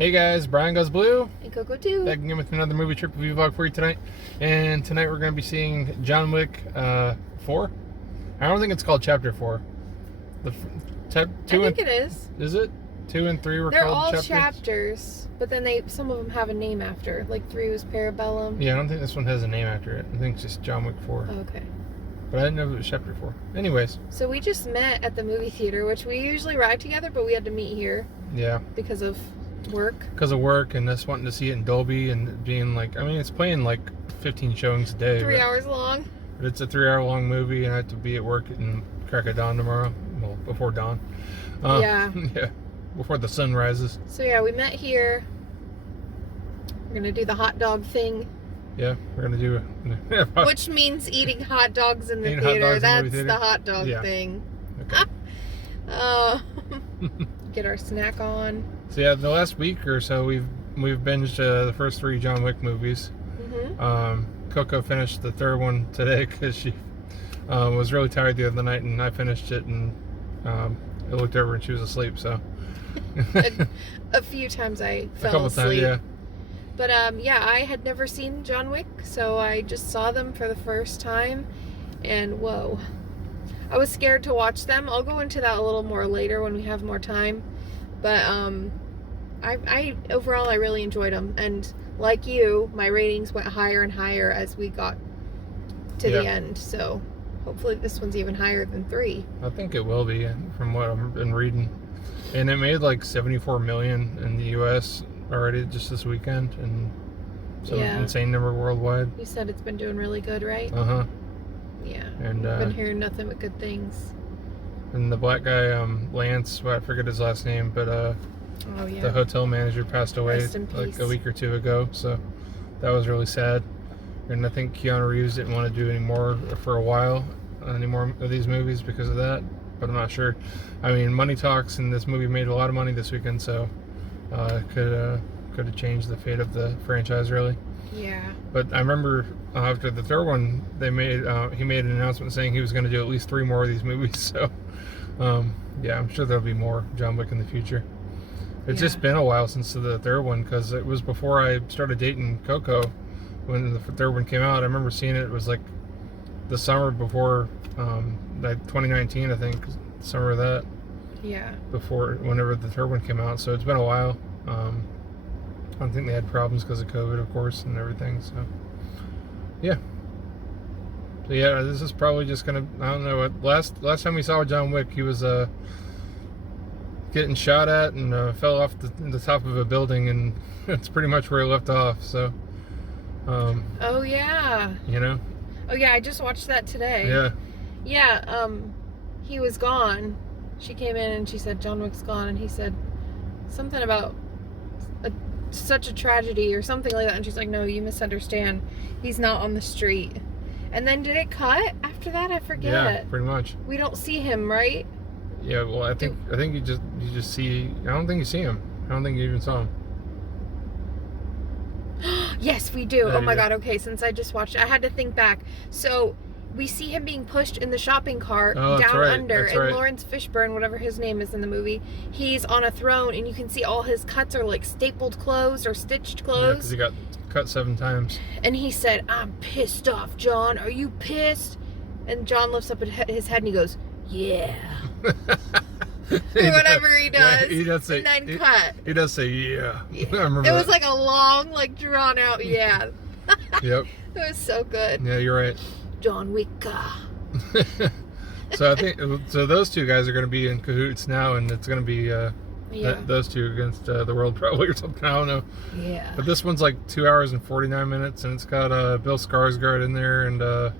Hey guys, Brian Goes Blue. And Coco too. Back again with another movie trip review vlog for you tonight. And tonight we're going to be seeing John Wick 4. I don't think it's called Chapter 4. I think it is. Is it? 2 and 3 were They're called all chapters? but then some of them have a name after. Like 3 was Parabellum. Yeah, I don't think this one has a name after it. I think it's just John Wick 4. Oh, okay. But I didn't know it was Chapter 4. Anyways. So we just met at the movie theater, which we usually ride together, but we had to meet here. Yeah. Because of work. Because of work and us wanting to see it in Dolby and being like, I mean, it's playing like 15 showings a day. 3 hours long. But it's a 3-hour long movie and I have to be at work in crack of dawn tomorrow. Well, before dawn. Yeah. Yeah. Before the sun rises. So yeah, we met here. We're going to do the hot dog thing. Yeah, we're going to do Which means eating hot dogs in the Eating theater. That's the hot dog thing. Okay. Get our snack on. So yeah, the last week or so we've binged the first 3 John Wick movies. Coco finished the 3rd one today because she was really tired the other night, and I finished it, and I looked over and she was asleep. So a few times I fell a couple asleep. times, yeah. But yeah, I had never seen John Wick, so I just saw them for the first time, and whoa. I was scared to watch them. I'll go into that a little more later when we have more time. But I overall I really enjoyed them, and like you, my ratings went higher and higher as we got to the end. So hopefully this one's even higher than 3. I think it will be, from what I've been reading. And it made like 74 million in the U.S. already just this weekend, and so insane number worldwide. You said it's been doing really good, right? Yeah. And I've been hearing nothing but good things. And the black guy, Lance, well, I forget his last name, but the hotel manager passed away like a week or 2 ago, so that was really sad. And I think Keanu Reeves didn't want to do any more for a while, any more of these movies because of that, but I'm not sure. I mean, money talks, and this movie made a lot of money this weekend, so could have changed the fate of the franchise, really. Yeah. But I remember after the 3rd one, he made an announcement saying he was going to do at least 3 more of these movies. So, yeah, I'm sure there'll be more John Wick in the future. It's just been a while since the 3rd one, because it was before I started dating Coco when the 3rd one came out. I remember seeing it. It was like the summer before, like 2019, I think, summer of that. Yeah. Before, whenever the 3rd one came out. So it's been a while. I don't think they had problems because of COVID, of course, and everything. So, yeah. So yeah, this is probably just gonna. I don't know. What last time we saw John Wick, he was getting shot at and fell off the top of a building, and that's pretty much where he left off. So. Oh yeah. You know. Oh yeah, I just watched that today. Yeah. Yeah. He was gone. She came in and she said John Wick's gone, and he said something about such a tragedy or something like that, and she's like, no, you misunderstand, he's not on the street. And then did it cut after that? I forget. Yeah, pretty much. We don't see him, right? Yeah, well, I think you just see. I don't think you see him. I don't think you even saw him. Yes, we do. Oh my god. Okay, since I just watched it, I had to think back. So we see him being pushed in the shopping cart down under, and Lawrence Fishburne, whatever his name is in the movie, he's on a throne, and you can see all his cuts are like stapled closed or stitched closed. Yeah, because he got cut 7 times. And he said, "I'm pissed off, John. Are you pissed?" And John lifts up his head and he goes, "Yeah." Whatever he does. Yeah, he does say. And then cut. He does say, "Yeah." I remember it was like a long, like drawn out, yeah. Yep. It was so good. Yeah, you're right. John Wick. So I think those 2 guys are going to be in cahoots now, and it's going to be those 2 against the world probably or something. I don't know. Yeah. But this one's like 2 hours and 49 minutes, and it's got Bill Skarsgård in there, and I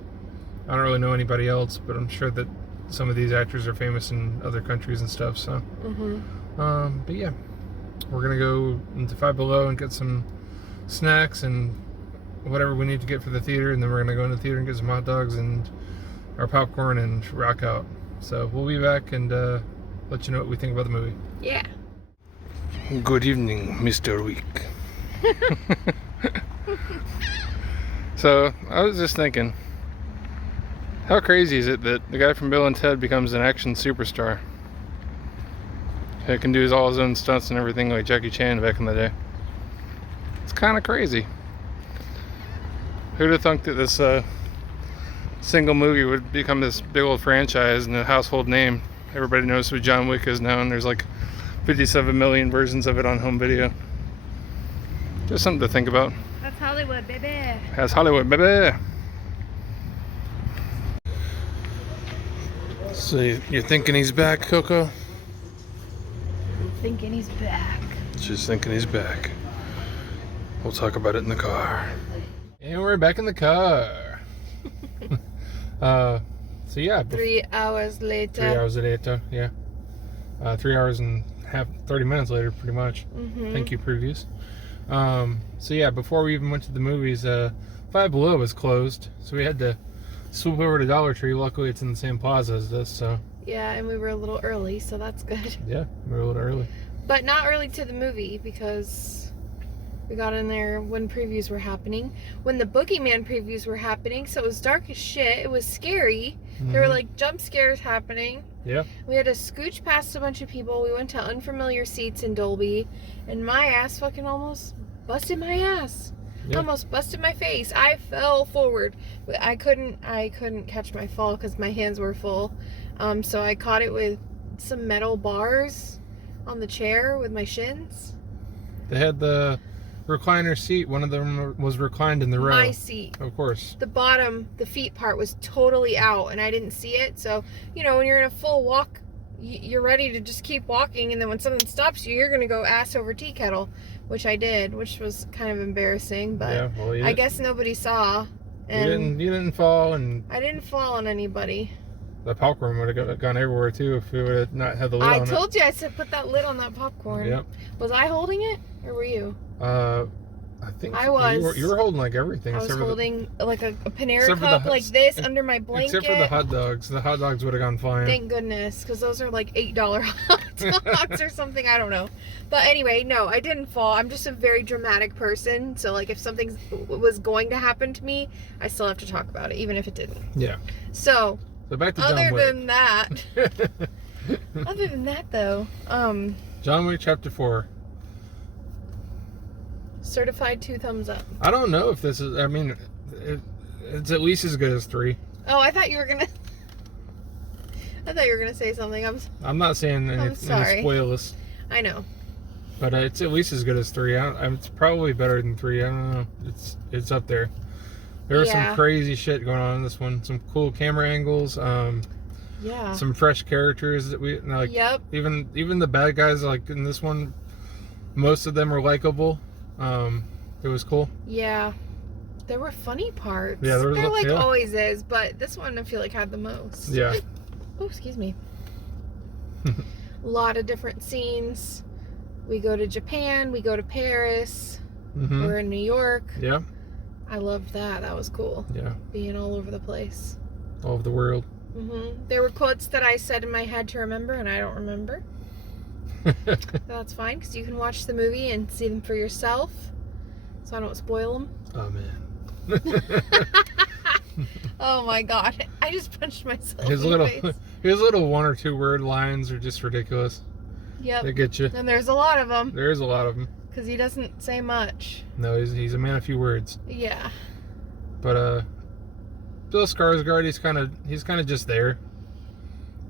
don't really know anybody else, but I'm sure that some of these actors are famous in other countries and stuff. So, but yeah, we're gonna go into Five Below and get some snacks and whatever we need to get for the theater, and then we're gonna go in the theater and get some hot dogs and our popcorn and rock out. So we'll be back and let you know what we think about the movie. Yeah. Good evening, Mr. Wick. So I was just thinking, how crazy is it that the guy from Bill and Ted becomes an action superstar? He can do all his own stunts and everything like Jackie Chan back in the day. It's kind of crazy. Who'd have thunk that this single movie would become this big old franchise and a household name? Everybody knows who John Wick is now, and there's like 57 million versions of it on home video. Just something to think about. That's Hollywood, baby. That's Hollywood, baby. So you're thinking he's back, Coco? Thinking he's back. Just thinking he's back. We'll talk about it in the car. And we're back in the car. So yeah. 3 hours later. 3 hours later, yeah. 3 hours and 30 minutes later, pretty much. Thank you, previews. So yeah, before we even went to the movies, Five Below was closed, so we had to swoop over to Dollar Tree. Luckily, it's in the same plaza as this, so. Yeah, and we were a little early, so that's good. Yeah, we were a little early. But not early to the movie, because we got in there when previews were happening. When the Boogeyman previews were happening, so it was dark as shit. It was scary. There were like jump scares happening. Yeah. We had to scooch past a bunch of people. We went to unfamiliar seats in Dolby, and my ass fucking almost busted my ass. Yeah. Almost busted my face. I fell forward. I couldn't catch my fall because my hands were full. So I caught it with some metal bars on the chair with my shins. They had the recliner seat. One of them was reclined in the row. My seat. Of course. The bottom, the feet part was totally out, and I didn't see it. So, you know, when you're in a full walk, you're ready to just keep walking, and then when something stops you, you're going to go ass over tea kettle, which I did, which was kind of embarrassing, but yeah, well, I guess nobody saw. And you didn't fall, and I didn't fall on anybody. the popcorn would have gone everywhere too if we would have not had the lid on it. I told you, I said put that lid on that popcorn. Yep. Was I holding it, or were you? I think I was. You were holding like everything. I was holding like a Panera except for cup the- like this under my blanket. Except for the hot dogs. The hot dogs would have gone flying. Thank goodness, because those are like $8 hot dogs or something. I don't know. But anyway, no, I didn't fall. I'm just a very dramatic person. So like if something was going to happen to me, I still have to talk about it, even if it didn't. Yeah. So Back to John other Wick. than that, other than that though, John Wick Chapter 4. certified 2 thumbs up. I don't know if this is. I mean, it's at least as good as 3. Oh, I thought you were gonna. I thought you were gonna say something. I'm not saying any sorry. spoilers. I know. But it's at least as good as 3. It's probably better than 3. I don't know. It's up there. There was some crazy shit going on in this one. Some cool camera angles. Yeah. Some fresh characters that we like. Yep. Even the bad guys, like in this one, most of them were likable. It was cool. Yeah. There were funny parts. Yeah, there always is, but this one I feel like had the most. Yeah. Oh, excuse me. A lot of different scenes. We go to Japan. We go to Paris. We're in New York. Yeah. I loved that. That was cool. Yeah. Being all over the place. All over the world. There were quotes that I said in my head to remember, and I don't remember. That's fine, because you can watch the movie and see them for yourself, so I don't spoil them. Oh man. Oh my god, I just punched myself His in the face. little 1 or 2 word lines are just ridiculous. Yep. They get you. And there's a lot of them. There is a lot of them. Because he doesn't say much. No, he's a man of few words. Yeah. But Bill Skarsgård, he's kind of just there.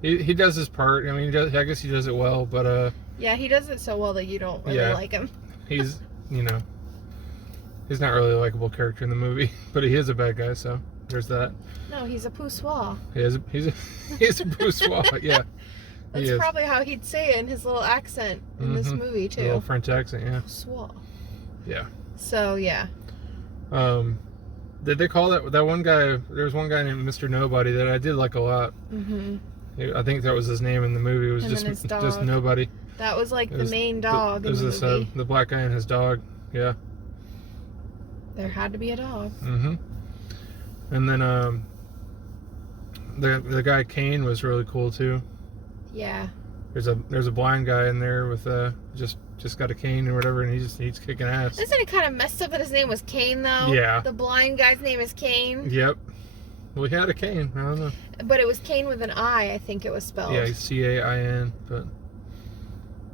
He does his part. I mean, I guess he does it well. But yeah, he does it so well that you don't really like him. He's not really a likable character in the movie, but he is a bad guy. So there's that. No, he's a poussoir. He's a poussoir. Yeah. That's probably how he'd say it in his little accent in this movie too. A little French accent, yeah. Poussoir. Yeah. So yeah. Did they call that one guy? There was one guy named Mr. Nobody that I did like a lot. I think that was his name in the movie. It was just Nobody. That was like the main dog in the movie. The black guy and his dog. Yeah. There had to be a dog. And then the guy Kane was really cool too. Yeah. There's a blind guy in there with just got a cane or whatever, and he's kicking ass. Isn't it kind of messed up that his name was Kane though? Yeah. The blind guy's name is Kane. Yep. Well, he had a cane. I don't know. But it was Kane with an I think it was spelled. Yeah, Cain, but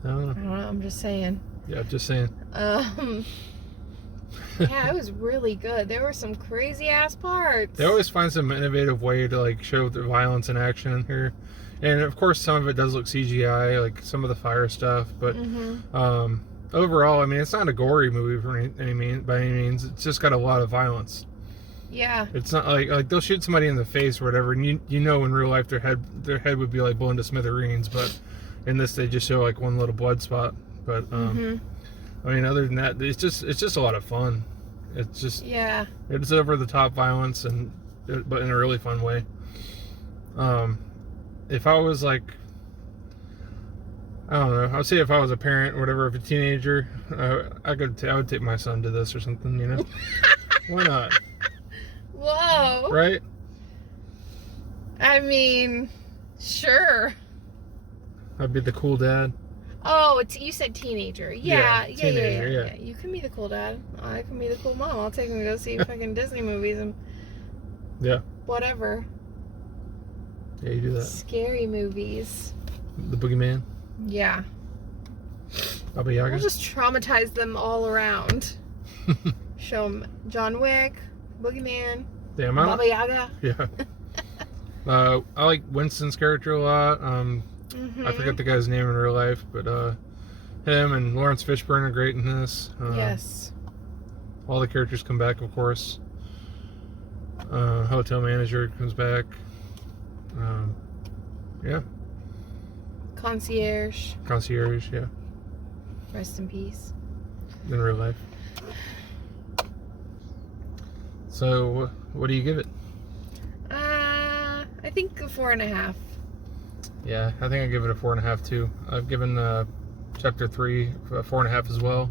I don't know. I don't know. I'm just saying. Yeah, just saying. Yeah, it was really good. There were some crazy ass parts. They always find some innovative way to like show the violence and action in here, and of course some of it does look CGI, like some of the fire stuff. But overall, I mean, it's not a gory movie by any means. It's just got a lot of violence. Yeah. It's not like they'll shoot somebody in the face or whatever, and you know in real life their head would be like blown to smithereens, but in this they just show like one little blood spot. But I mean, other than that, it's just a lot of fun. It's just it's over the top violence but in a really fun way. If I was like, I don't know, I'd say if I was a parent or whatever, if a teenager, I would take my son to this or something, you know? Why not? Whoa. Right? I mean, sure. I'd be the cool dad. Oh, you said teenager. Yeah. Teenager. You can be the cool dad. I can be the cool mom. I'll take him to go see fucking Disney movies and whatever. Yeah, you do that. Scary movies. The Boogeyman. Yeah. Baba Yaga. We'll just traumatize them all around. Show them John Wick, Boogeyman, Baba Yaga. Yeah. I like Winston's character a lot. I forget the guy's name in real life, but him and Lawrence Fishburne are great in this. Yes. All the characters come back, of course. Hotel manager comes back. Yeah. Concierge, yeah. rest in peace. In real life. So, what do you give it? I think a 4.5. Yeah, I think I give it a 4.5 too. I've given chapter 3 a 4.5 as well.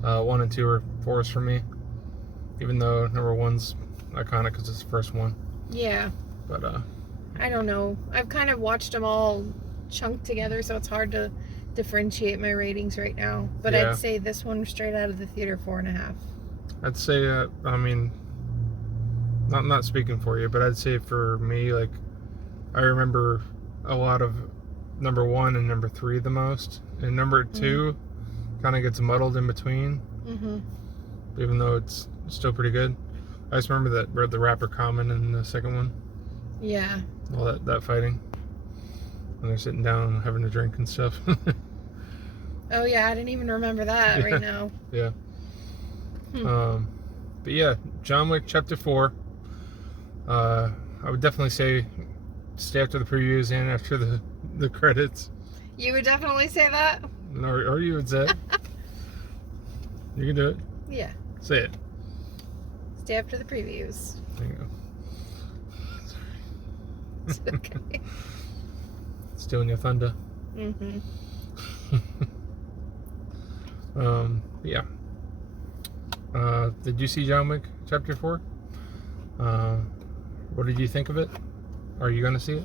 1 and 2 are 4s for me, even though number 1's iconic because it's the first one. Yeah. But I don't know. I've kind of watched them all chunked together, so it's hard to differentiate my ratings right now. But I'd say this one straight out of the theater 4.5. I'd say I mean, not speaking for you, but I'd say for me, like, I remember a lot of number 1 and number 3 the most, and number 2 kind of gets muddled in between, even though it's still pretty good. I just remember that the rapper Common in the second one. Yeah. All that fighting when they're sitting down and having a drink and stuff. Oh yeah, I didn't even remember that right now. Yeah. But yeah, John Wick Chapter 4. I would definitely say stay after the previews and after the credits. You would definitely say that? Or you would say it. You can do it. Yeah. Say it. Stay after the previews. There you go. It's okay. Stealing your thunder. Yeah. Did you see John Wick Chapter 4? What did you think of it? Are you gonna see it?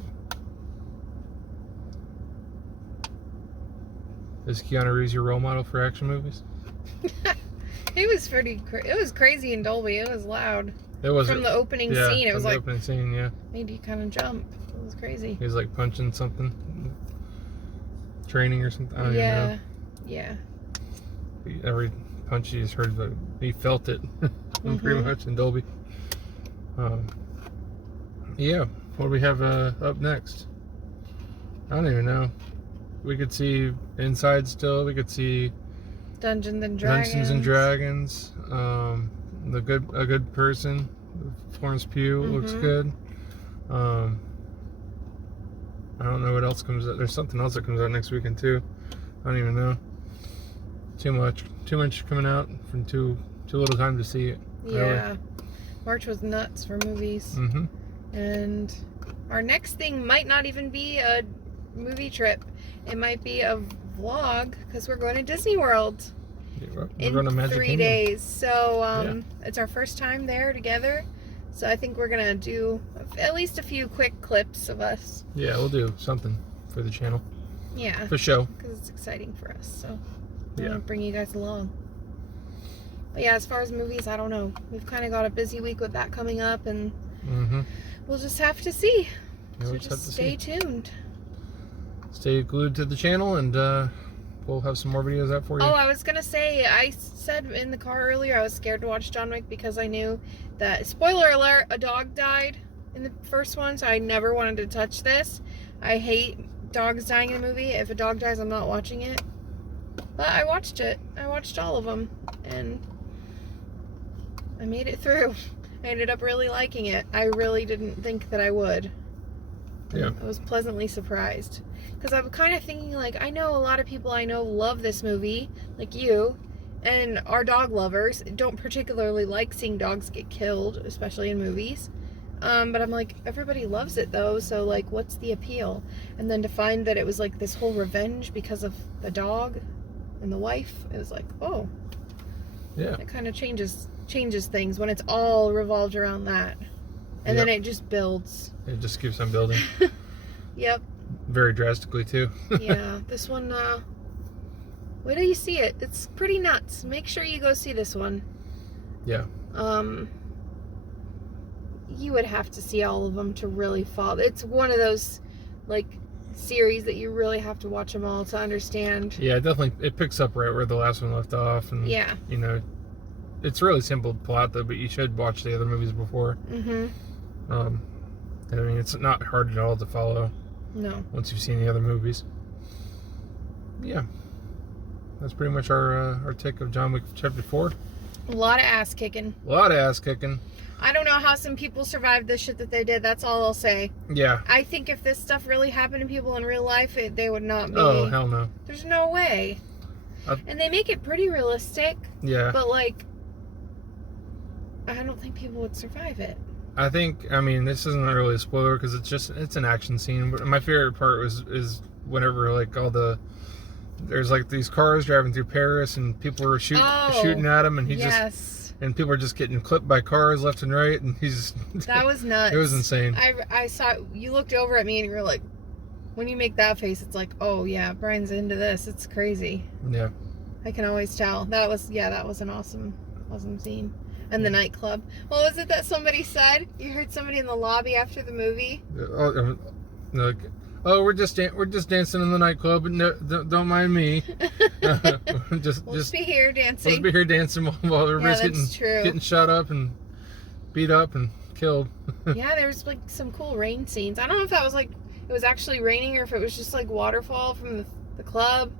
Is Keanu Reeves your role model for action movies? It was it was crazy in Dolby. It was loud. It was from the opening scene. It was like the opening scene. Yeah. Made you kind of jump. It was crazy. He was like punching something, training or something. I don't even know. Yeah. Every punch he just heard, he felt it pretty much in Dolby. Yeah. What do we have up next? I don't even know. We could see Inside still. We could see Dungeons and Dragons. A Good Person. Florence Pugh looks good. I don't know what else comes out. There's something else that comes out next weekend too. I don't even know. Too much coming out from too little time to see it. Yeah. Really. March was nuts for movies. And our next thing might not even be a movie trip. It might be a vlog because we're going to Disney World in 3 days. So it's our first time there together. So I think we're going to do at least a few quick clips of us. Yeah, we'll do something for the channel. Yeah. For show. Because it's exciting for us. So I want to bring you guys along. But yeah, as far as movies, I don't know. We've kind of got a busy week with that coming up, and we'll just have to see. Yeah, so just stay tuned. Stay glued to the channel, and we'll have some more videos out for you. Oh, I was gonna say, I said in the car earlier I was scared to watch John Wick because I knew that, spoiler alert, a dog died in the first one, so I never wanted to touch this. I hate dogs dying in a movie. If a dog dies, I'm not watching it. But I watched it. I watched all of them, and I made it through. I ended up really liking it. I really didn't think that I would. Yeah. I was pleasantly surprised. Because I'm kind of thinking, like, I know a lot of people I know love this movie, like you, and are dog lovers, don't particularly like seeing dogs get killed, especially in movies. But I'm like, everybody loves it though, so like, what's the appeal? And then to find that it was like this whole revenge because of the dog and the wife, it was like, oh. Yeah. It kind of changes things when it's all revolved around that. And then it just builds. It just keeps on building. Yep. Very drastically too. Yeah, this one, wait till you see it. It's pretty nuts. Make sure you go see this one. Yeah. You would have to see all of them to really fall. It's one of those, like, series that you really have to watch them all to understand. Yeah, definitely. It picks up right where the last one left off, and yeah, you know, it's really simple plot though. But you should watch the other movies before. Mm-hmm. I mean, it's not hard at all to follow. No. Once you've seen the other movies. Yeah, that's pretty much our take of John Wick Chapter 4. A lot of ass kicking. A lot of ass kicking. I don't know how some people survived the shit that they did. That's all I'll say. Yeah. I think if this stuff really happened to people in real life, they would not be. Oh, hell no. There's no way. And they make it pretty realistic. Yeah. But, like, I don't think people would survive it. I mean, this isn't really a spoiler because it's an action scene. But my favorite part is whenever, like, there's, like, these cars driving through Paris and people are shooting at him, and and people are just getting clipped by cars left and right, and that was nuts. It was insane. I saw, you looked over at me and you were like, when you make that face, it's like, oh yeah, Brian's into this. It's crazy. Yeah. I can always tell. That was an awesome scene. And the nightclub. What was it that somebody said? You heard somebody in the lobby after the movie? Like, oh, we're just dancing in the nightclub, but no, don't mind me. We'll just be here dancing. Let's be here dancing while everybody's getting shot up and beat up and killed. Yeah, there was like some cool rain scenes. I don't know if that was like it was actually raining or if it was just like waterfall from the club.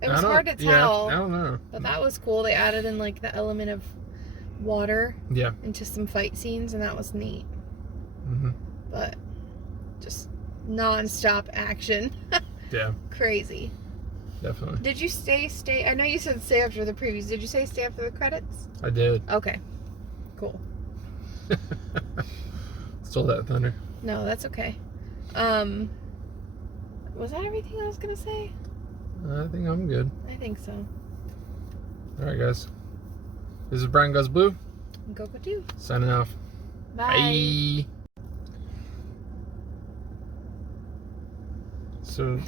It was hard to tell. Yeah, I don't know. But that was cool. They added in like the element of water into some fight scenes, and that was neat. Mm-hmm. But just non-stop action. Yeah. Crazy. Definitely. Did you stay? I know you said stay after the previews. Did you say stay after the credits? I did. Okay. Cool. Stole that thunder. No, that's okay. Was that everything I was gonna say? I think I'm good. I think so. All right, guys. This is Brian Goes Blue. Go too. Signing off. Bye. Bye. So.